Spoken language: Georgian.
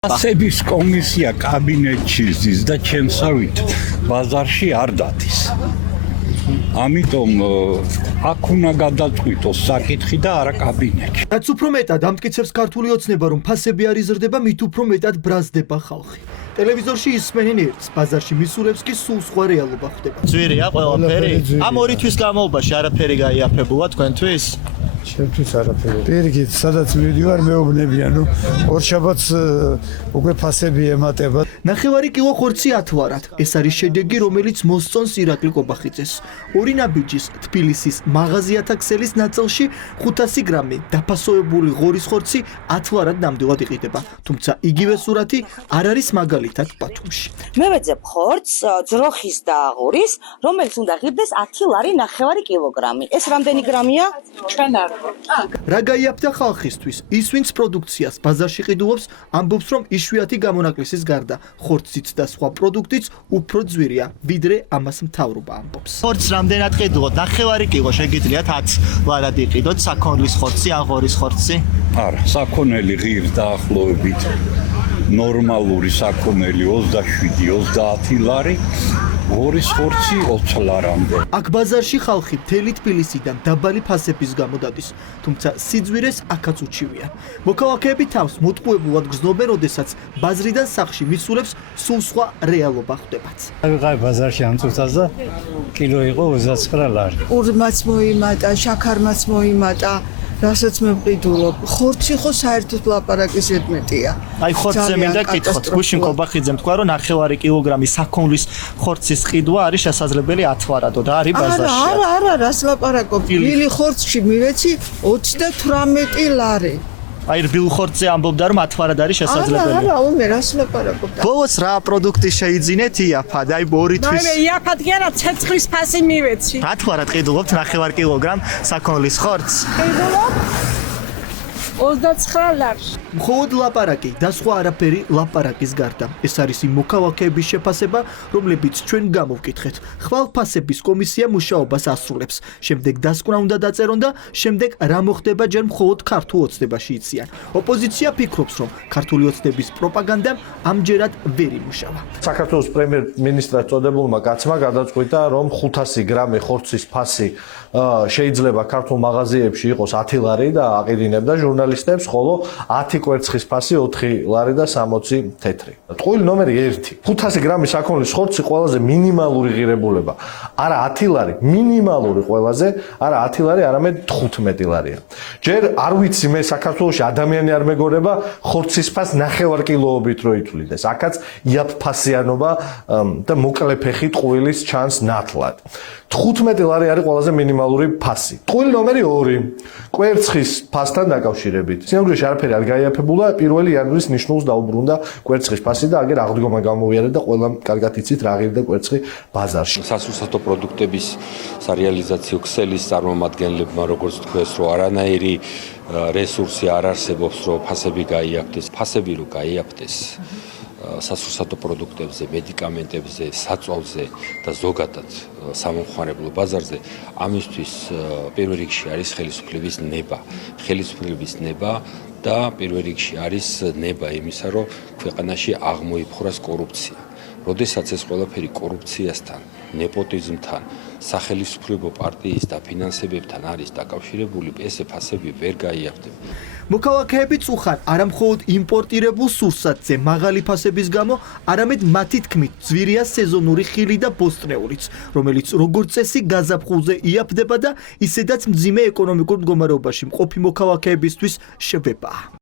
ფასების კომისია კაბინეტში ზის და ჩემსავით ბაზარში არ დადის. ამიტომ აქ უნდა გადაწყვიტოს საკითხი და არა კაბინეტში. რაც უფრო მეტად ამტკიცებს ქართული ოცნება, რომ ფასები არ იზრდება, მით უფრო მეტად ბრაზდება ხალხი. ტელევიზორში ისმენენ ერთს, ბაზარში მისულებს კი სულ სხვა რეალობა ხდება. ძვირია ყველაფერი. ამ ორი თვის განმავლობაში არაფერი გაიაფებულა თქვენთვის? ჩემთვის არაფერი. პირიქით, სადაც მივიდივარ, მეუბნებიან, რომ ორშაბათს უკვე ფასები ემატება. ნახევარი კილო ხორცი 10 ლარად. ეს არის შედეგი, რომელიც მოსწონს ირაკლი კობახიძეს. ორი ნაბიჯის თბილისის მაღაზიათა ქსელის ნაწილში 500 გრამი დაფასოებული ღორის ხორცი 10 ლარად ნამდვილად იყიდება. თუმცა იგივე სურათი არ არის მაგალითად ბათუმში. მე ვეძებ ხორცს ძროხის და ღორის, რომელიც უნდა ღირდეს 10 ლარი ნახევარი კილოგრამი. ეს რამდენი გრამია? ჩვენ არ რა გაიაფთა ხალხისთვის? ის ვინც პროდუქციას ბაზარში ყიდულობს, ამბობს, რომ იშვიათი გამონაკლისის გარდა ხორციც და სხვა პროდუქტიც უფრო ძვირია, ვიდრე ამას მთავრობა ამბობს. ხორცს რამდენად ყიდულობთ? ნახევარი კილო შეგიძლიათ 10 ლარად იყიდოთ საქონლის ხორცი, ან ღორის ხორცი? არა, საქონელი ღირს დაახლოებით ნორმალური საქონელი 27-30 ლარი, ღორის ხორცი 20 ლარამდე. აქ ბაზარში ხალხი მთელი თბილისიდან დაბალი ფასების გამო დადის, თუმცა სიძვირეს აქაც უჩივია. მოქალაქეები თავს მოტყუებულად გრძნობენ, როდესაც ბაზრიდან სახლში მისულებს სულ სხვა რეალობა ხდებათ. ვიყავი ბაზარში ამ წუთას და კილო იყო 29 ლარი. ურმაც მოიმატა, შაქარმაც მოიმატა, რასაც მე ვყიდულობ. ხორცი ხო საერთოდ ლაპარაკის ზედმეტია. აი ხორცზე მინდა კითხოთ, გუშინ კობახიძემ თქვა, რომ ნახევარი კილოგრამი საქონლის ხორცის ყიდვა არის შესაძლებელი 10 ლარადო და არის ბაზარში. არა, რას ლაპარაკობ? ბილი ხორცში მივეცი 38 ლარი. აი რბილ ხორცზე ამბობდა, რომ 10 ლარად არის შესაძლებელი. არა, მე რას ლაპარაკობ? ბოლოს რა პროდუქტი შეიძინეთ იაფად? აი ორი თვის. მე იაფად კი არა, ცეცხლის ფასი მივეცი. 10 ლარად ყიდულობთ ნახევარ კილოგრამ საქონლის ხორცს. ყიდულობ 29 ლარს. მხოლოდ ლაპარაკი და სხვა არაფერი ლაპარაკის გარდა. ეს არის იმ მოქალაქეების შეფასება, რომლებიც ჩვენ გამოვკითხეთ. ხვალ ფასების კომისია მუშაობას ასრულებს. შემდეგ დასკვნა უნდა დაწერონ და შემდეგ რა მოხდება ჯერ მხოლოდ ქართულ ოცნებაში იციან. ოპოზიცია ფიქრობს, რომ ქართული ოცნების პროპაგანდამ ამჯერად ვერ იმუშავა. საქართველოს პრემიერ-მინისტრად წოდებულმა კაცმა გადაწყვიტა, რომ 500 გრამი ხორცის ფასი შეიძლება ქართულ მაღაზიებში იყოს 10 ლარი და აყიდინებდა ჟურნალისტებს, ხოლო 10 კვერცხის ფასი 4 ლარი და 60 თეთრი. ტყუილი ნომერი 1. 500 გრამი საქონლის ხორცი ყველაზე მინიმალური ღირებულება. არა 10 ლარი, მინიმალური ყველაზე, არა 10 ლარი, არამედ 15 ლარია. ჯერ არ ვიცი მე საქართველოში ადამიანი არ მეგორება ხორცის ფასს ნახევარ კილოობით რო ითვლიდეს. აქაც იაფ ფასიანობა და მოკლე ფეხი ტყუილის ჩანს ნათლად. 15 ლარი არის ყველაზე მინიმალური ფასი. ტყუილი ნომერი 2. კვერცხის ფასთან დაკავშირებით. სინამდვილეში არაფერი არ გაიაფებულა, 1 იანვრის ნიშნულს დაუბრუნდა კვერცხის ფასი და აგერ აღდგომა გამოვიარა და ყველა კარგად იცით რა ღირდა კვერცხი ბაზარში. სასურსათო პროდუქტების სარეალიზაციო ქსელის წარმომადგენლებმა, როგორც თქვეს, რომ არანაირი რესურსი არ არსებობს, რომ ფასები გაიაფდეს. ფასები რო გაიაფდეს სასურსათო პროდუქტებზე, მედიკამენტებზე, საწვავზე და ზოგადად სამომხმარებლო ბაზარზე, ამისთვის პირველ რიგში არის ხელისუფლების ნება. ხელისუფლების ნება და პირველ რიგში არის ნება იმისა, რომ ქვეყანაში აღმოიფხვრას კორუფცია. როდესაც ეს ყველაფერი კორუფციასთან, ნეპოტიზმთან, სახელისუფლებო პარტიის დაფინანსებებთან არის დაკავშირებული, ეს ფასები ვერ გაიაფდება. მოქალაქეები წუხან არა მხოლოდ იმპორტირებულ სურსათზე მაღალი ფასების გამო, არამედ მათი თქმით ძვირია სეზონური ხილი და ბოსტნეულიც, რომელიც როგორც წესი გაზაფხულზე იაფდება და ისედაც მძიმე ეკონომიკურ მდგომარეობაში მყოფი მოქალაქეებისთვის შვებაა.